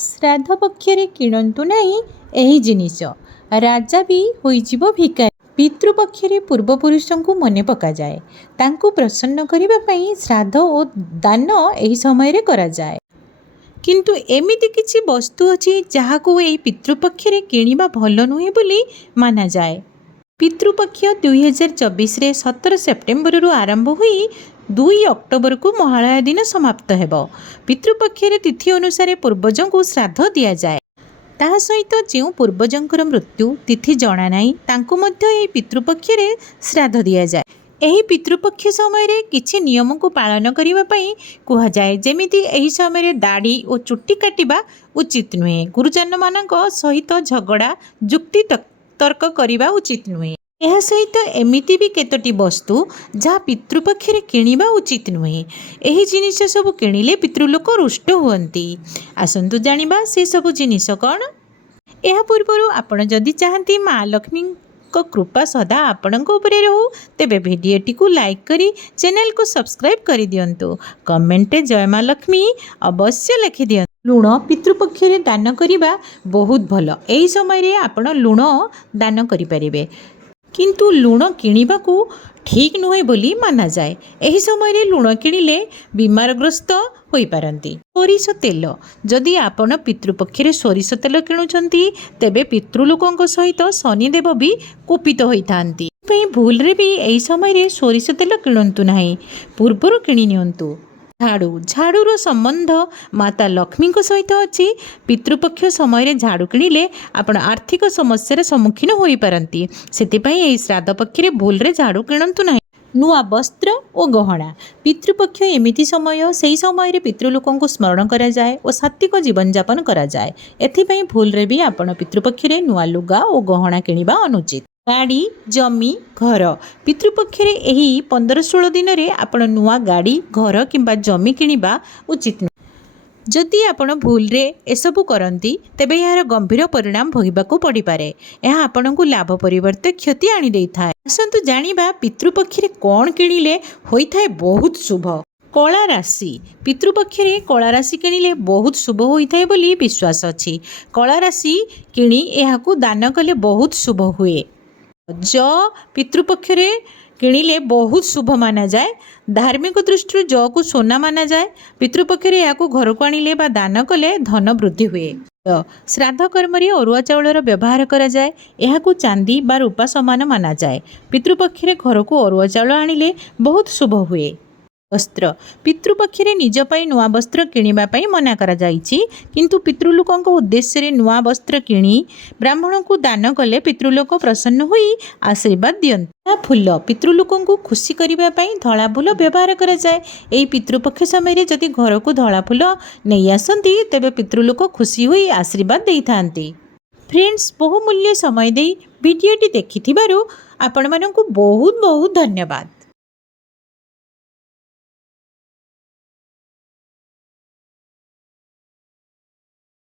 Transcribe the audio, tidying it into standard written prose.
श्राद्ध पक्षरे किणतु नहीं एही जिनिस राजा भी होइजिबो भिकारी। पितृपक्षरे पूर्वपुरुषों को मने पका जाए तांको प्रसन्न करिबा पई श्राद्ध और दान एही समय रे करा जाए। किंतु एमिति किछि वस्तु अछि जहाको एही पितृपक्षरे किणिबा भल नुहे बोली माना जाए। पितृपक्ष 2024 रे 17 सेप्टेम्बर रु आरंभ हुई 2 अक्टोबर को महालया दिन समाप्त हेबो। पितृपक्षरे तिथि अनुसार पूर्वजों को श्राद्ध दिया जाए। ताहा सहित जो पूर्वजंकर मृत्यु तिथि जना नाही तांको मध्य एही पितृपक्षरे श्राद्ध दिया जाए। एही पितृपक्ष समय रे किछि नियम को पालन करिबा पई कुहा जाए, जेमिति एही समय रे दाढ़ी और चुट्टी काटिबा उचित नुहे। गुरुजन मानक सहित झगड़ा जुक्ति तर्क करिबा उचित नुहे। यह सहित एमिति भी केतोटी वस्तु जहाँ पितृपक्षरे किणिबा उचित नुहे। एही जिनिस सब किणिले पितृलोक रुष्ट हुअन्ति। आसन्तु जानिबा से सब जिनिस कौन। यह पूर्व आपण जदि चाहती माँ लक्ष्मी को कृपा सदा आपणक उपरे रहू तेबे भिडियोटी को लाइक करी चैनल को सब्सक्राइब करि दियंतु। कमेंट जय माँ लक्ष्मी अवश्य लिखि दियंतु। लुण पितृपक्षरे दान करिबा बहुत भल। एही समय रे आपण लुण दान करि परिबे, किंतु लुण किणिबा को ठीक नुहे बोली माना जाए। एही समय रे लुण किणिले बीमारग्रस्त होई पारंती। सोरिष तेल जदि आपण पितृपक्षरे सोरिष तेल किणुचंती तेबे पितृलोकଙ୍କ सहित शनिदेव भी कुपित होइथांती। पई भूल रे भी एही समय रे सोरिष तेल किणंतु नाही, पूर्वरु किणी नियंतु। झाड़ूर संबंध माता लक्ष्मी सहित अच्छी। पितृपक्ष समय झाड़ू किणिले आपण आर्थिक समस्या सम्मुखीन हो पारती। से श्राद्ध पक्षे भूल रे झाड़ू किणतु ना। नुआ वस्त्र और गहना पितृपक्ष एमिति समय से समय पितृलोकों को स्मरण करा जाए और सात्विक जीवन यापन करा जाए। एथिपाई भूल रे भी आपण पितृपक्षे नुआ लुगा और गहना किणिबा अनुचित। गाड़ी जमी घर पितृपक्षरे एही 15-16 दिन रे आपण नुआ गाड़ी घर किंबा जमी किणिबा उचित। जदि आपण भूल रे एसबु करंती तेबे यार गंभीर परिणाम भोगिबाकू पड़ी पारे। यह आपनकू लाभ परिवर्ते क्षति आनी देई थाए। आसंतु जानिबा पितृपक्षरे कोन किणिले होई थाए बहुत शुभ। कला राशि पितृपक्षरे कला राशि किणिले बहुत शुभ होई थाए बोली विश्वास अछि। कला राशि किणी एहाकू दान कले बहुत शुभ हुए। ज पितृपक्षरे किणिले बहुत शुभ माना जाए। धार्मिक दृष्टि ज को सोना माना जाए। पितृपक्षरे याकू घर को आनिले बा दान कले धन वृद्धि हुए। श्राद्ध कर्म रे अरुआ चाउलर व्यवहार करा जाए। याकू चांदी बा रूपा समान माना जाए। पितृपक्षरे घर को अरुआ चाउल आनिले बहुत शुभ हुए। वस्त्र पितृपक्षरे निज पाई नुआ वस्त्र किणिबा पाई मना करा जाइछि, किंतु पितृलोकଙ୍କ उद्देश्य रे नुआ वस्त्र किणी ब्राह्मण को दान कले पितृलोक प्रसन्न होई आशीर्वाद दियंती। फूल पितृलोकଙ୍କୁ खुशी करिबा पाई धळा फूल व्यवहार करा जाए। एई पितृपक्ष समय रे जदि घर को धळा फूल नै आसंती तेबे पितृलोक खुशी होई आशीर्वाद देइथांती। फ्रेंड्स, बहुमूल्य समय देई वीडियोटी देखिथिबारु आपण मानकु बहुत बहुत धन्यवाद।